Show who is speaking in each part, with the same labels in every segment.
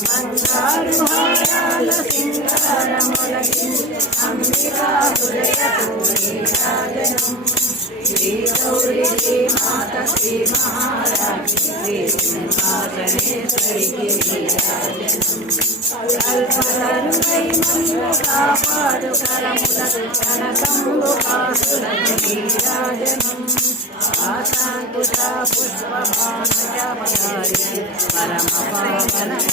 Speaker 1: బంగారు హారాల సింగారములకి అంబికా హృదయపు నీరాజనం శ్రీ గౌరీ శ్రీ మాత శ్రీ మహారాజి శ్రీ సింహాసనేశ్వరికి కాపాడు కరములకు కనకంబు కాసులకు నీరాజనం.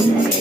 Speaker 2: Thank you.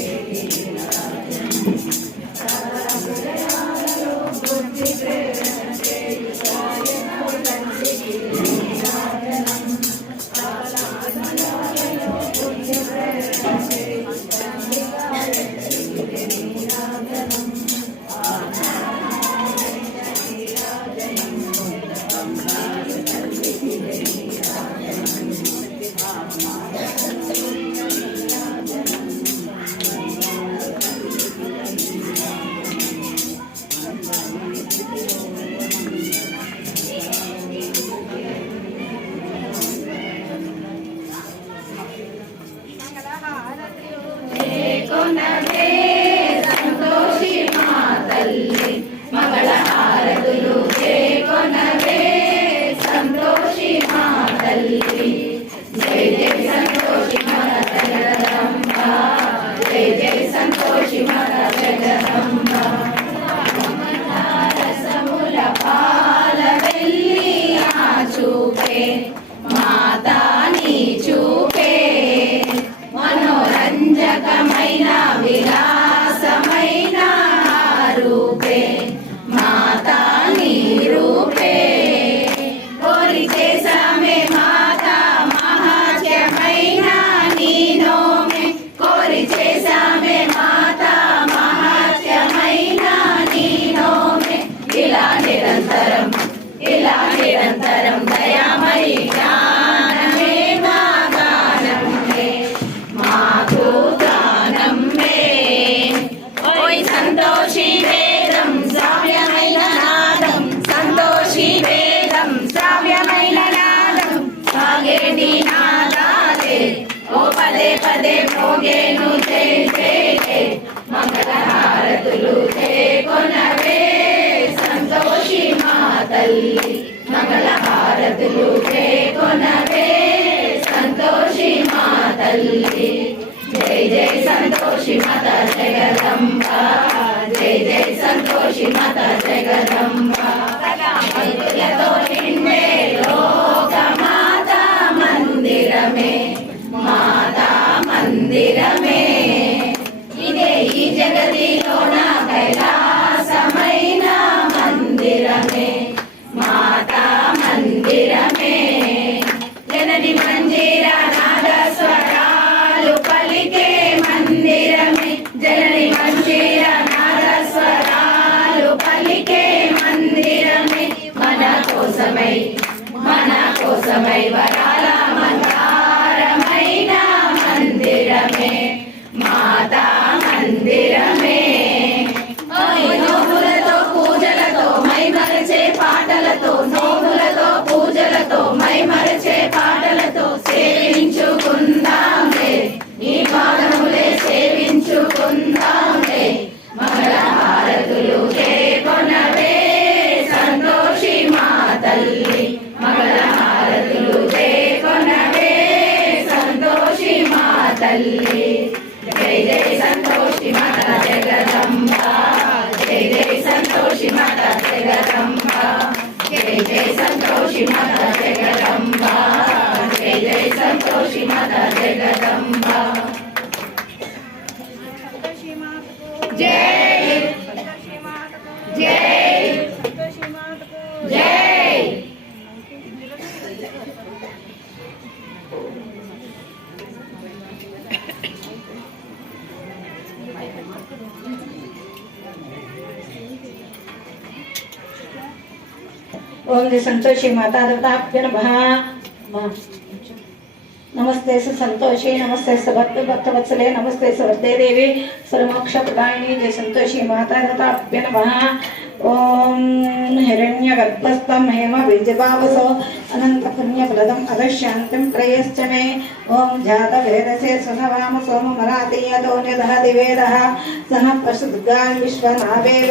Speaker 2: సాగేటి నాదాలే. ఓ పదే పదే మోగేను చే చే చే. మంగళహారతులు సంతోషి మా తల్లి మంగళహారతులు చేకొనవే. సంతోషి మా తల్లి. జై జై సంతోషి మాత జగదంబ. జై జై సంతోషి మాత జగదంబ. வரை வரா తల్లి జై జై సంతోషి మాత జగదంబ జై జై సంతోషి మాత జగదంబ జై జై సంతోషి మాత జగదంబ జై జై సంతోషి మాత జగదంబ జై
Speaker 1: ఓం శ్రీ సంతోషి మాతా దేవతాభ్య నమః. నమస్తే సు సంతోషి నమస్తే సు భక్త వత్సలే నమస్తే సు వర్దే దేవి సర్వమోక్ష ప్రదాయిని జయ సంతోషి మాతా దేవతాభ్య నమః. ఓం హిరణ్య గర్భస్థం హేమ బీజభావసో అనంత పుణ్యప్రదం అధశాంతిం ప్రయశ్చ మే ఓం జాత వేదసే సునవామ సోమ మరాతీయతో నిదహతి వేదః సన పశుదుర్గాన్ విశ్వనావేవ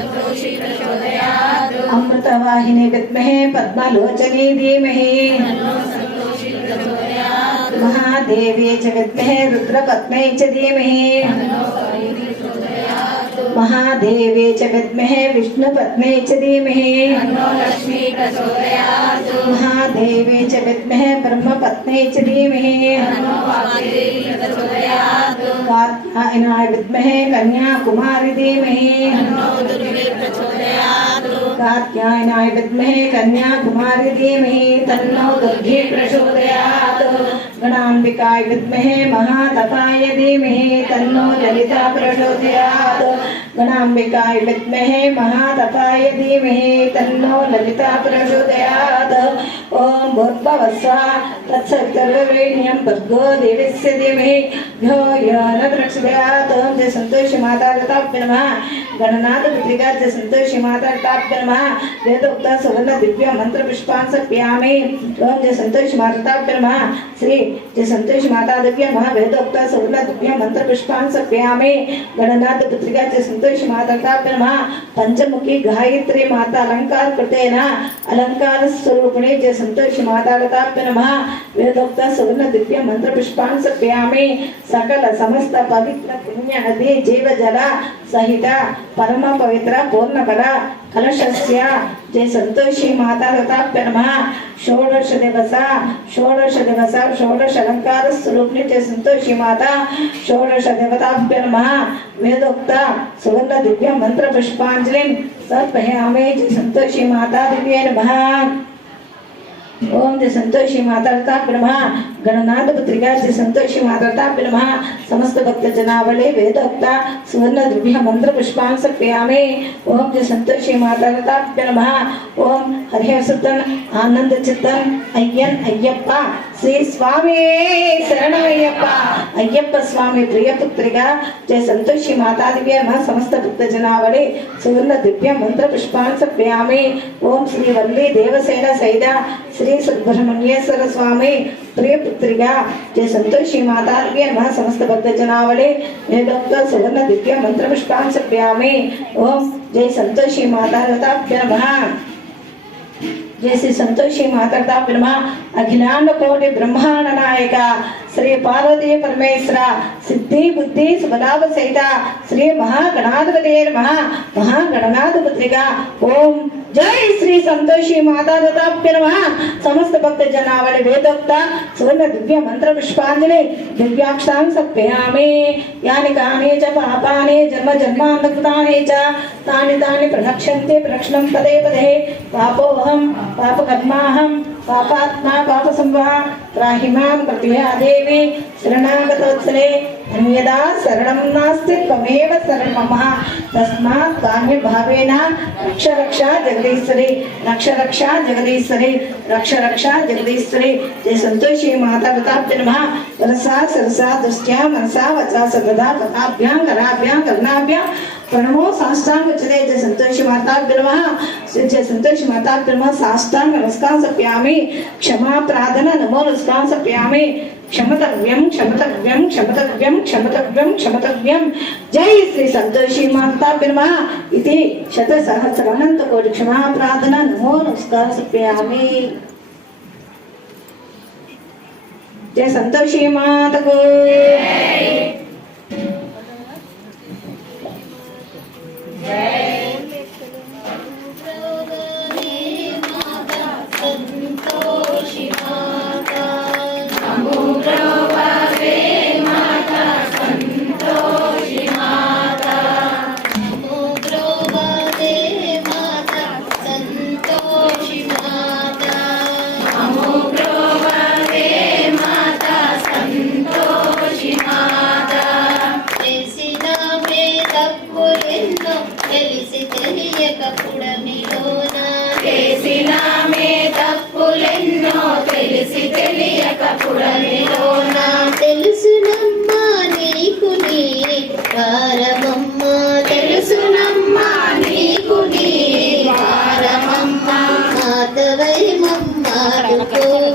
Speaker 1: अमृतवाहिनि विद्महे पद्मलोचनी धीमहि। महादेव्ये च विद्महे रुद्रपद्मै च धीमहि। महादेवे च विद्महे विष्णुपत्नी च धीमहि।
Speaker 2: लक्ष्मी
Speaker 1: च विद्महे ब्रह्मपत्नी च धीमहि। कात्यायनाय विद्महे कन्याकुमारी धीमहि
Speaker 2: दुर्गे प्रचोदयात्
Speaker 1: कात्यायनाय विद्महे कन्याकुमारी धीमहि तन्नो दुर्गे प्रचोदयात्। गणाम्बिकाय विद्महे महातपाय धीमहि तन्नो ललिता प्रचोदयात्। गणाम्बिकाय विद्महे महातपाय धीमहि तन्नो ललिता प्रचोदयात्। ॐ भूर्भवस्वा तत्सवितर्वरेण्यं भर्गो देवस्य धीमहि यो न प्रचोदयात् శుభయాతం సంతోష మాతా ಗಣನಾಥ ಪಿತ್ರಿಕಾರ್ಯ ಸಂತೋಷಿ ಮಾತಾ ಟಾಪ್ಯ वेद ವೇದೋಕ್ತ सुवर्ण दिव्य मंत्र पुष्पांश प्यामे ओम जय संतोष माता ब्रह्मा श्री जय संतोष माता दिव्य महा वेदोक्त सुवर्ण दिव्य मंत्र पुष्पांश प्यामे गणनाथ पुत्रिका जय संतोष माता ब्रह्मा पंचमुखी गायत्री माता अलंकार कृतेन। अलंकार स्वरूपिणी जय संतोष माता ब्रह्मा वेदोक्त सुवर्ण दिव्य मंत्र पुष्पांश प्यामे सकल समस्त पवित्र पुण्य नदी जीव जला ಸಹಿತ ಪರಮ ಪವಿತ್ರ ಪೂರ್ಣಪದ ಕಲಶಸ್ಯ ಜಯ ಸಂತೋಷಿ ಮಾತಾ ದತ್ತಾಪ್ಯ ನಮಃ ಷೋಡಶ ದಿವಸ ಷೋಡಶ ದಿವಸ ಷೋಡಶ ಅಲಂಕಾರ ಸ್ವರೂಪಿಣಿ ಜಯ ಸಂತೋಷಿ ಮಾತಾ ಷೋಡಶ ದೇವತಾಭ್ಯ ನಮಃ ವೇದೋಕ್ತ ಸುವರ್ಣ ದಿವ್ಯ ಮಂತ್ರ ಪುಷ್ಪಾಂಜಲಿ ಸರ್ಪಯಾಮೇ ಜಯ ಸಂತೋಷಿ ಮಾತಾ ದಿವ್ಯ ನಮಃ ఓం ది సంతోషి మాతాడతా పిలమ గణనాథ పుత్రిగా శ్రీ సంతోషి మాతాడతా పిలమ సమస్త భక్త జనావళి వేదోక్త సువర్ణ ద్రుభ్య మంత్ర పుష్పాన్ సర్పయామి ఓం ది సంతోషి మాతాడతా పిలమ ఓం హరిహ సుతన్ ఆనంద చిత్తన్ అయ్యన్ అయ్యప్ప. శ్రీ స్వామి శరణమయ్యప్ప అయ్యప్ప స్వామి ప్రియపుత్రిగా జయ సంతోషి మాతాదివ్య సమస్త భక్త జనావళి సువర్ణ దివ్య మంత్ర పుష్పాన్ సప్యామి ఓం శ్రీ వల్లి దేవసేన సైద శ్రీ సుబ్రహ్మణ్యేశ్వర స్వామి ప్రియపుత్రిగా జయ సంతోషి మాతాదివ్య సమస్త భక్త జనావళి వేదోక్త సువర్ణ దివ్య మంత్ర పుష్పాన్ సప్యామి ఓం జయ సంతోషి మాతాభ్య నమః జయ శ్రీ సంతోషి మాతర్దా బ్రహ్మ అఖిలాండ కోటి బ్రహ్మాండ నాయక శ్రీ పార్వతీ పరమేశ్వర సిద్ధి బుద్ధి సుబలాభ సహిత శ్రీ మహాగణాధిపతి మహా మహాగణనాధిపతిగా ఓం జై శ్రీ సంతోషి మాతాదాభ్య నమ. సమస్త భక్త జనావళి వేదోక్త సువర్ణ దివ్య మంత్ర పుష్పాంజలి దివ్యాక్షాం సప్యామే యాని కానే చ పాపానే జన్మ జన్మాంతకృతాని చ తాని తాని ప్రణక్షంతే ప్రక్షణం పదే పదే పాపోహం పాపకర్మాహం. पापात्मा पाप संभा माँ कृपया देवी शरणागतवत्सले धन्यदा शरणं नास्ति त्वमेव शरणमः तस्मात् काम्यभावेन रक्ष रक्षा जगदीश्वरी रक्ष रक्षा जगदीश्वरे रक्ष रक्षा जगदीश्वरी जय संतोषी माता प्रताप्य नमः सरसा सरसा दुष्ट्या मनसा वचा सदा प्रताभ्यां कराभ्यां कर्णाभ्यां ప్రణమో సాష్టాంగ ఉచ్యతే సంతోష మాతాగ్రమ సంతోష మాతాగ్రమ సాష్టాంగ నమస్కాంసప్యామి క్షమా ప్రార్థన నమో నమస్కాంసప్యామి క్షమతవ్యం క్షమతవ్యం క్షమతవ్యం క్షమతవ్యం క్షమతవ్యం. జై శ్రీ సంతోషి మాతాగ్రమ ఇది శతసహస్ర అనంత కోటి క్షమా ప్రార్థన నమో నమస్కాంసప్యామి జయ సంతోషి మాతకు.
Speaker 3: 啊！对。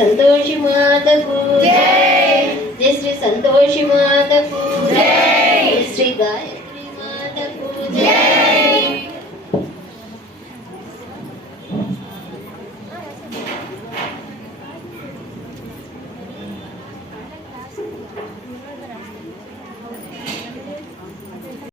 Speaker 3: संतोषी माता को। जय। जय श्री संतोषी माता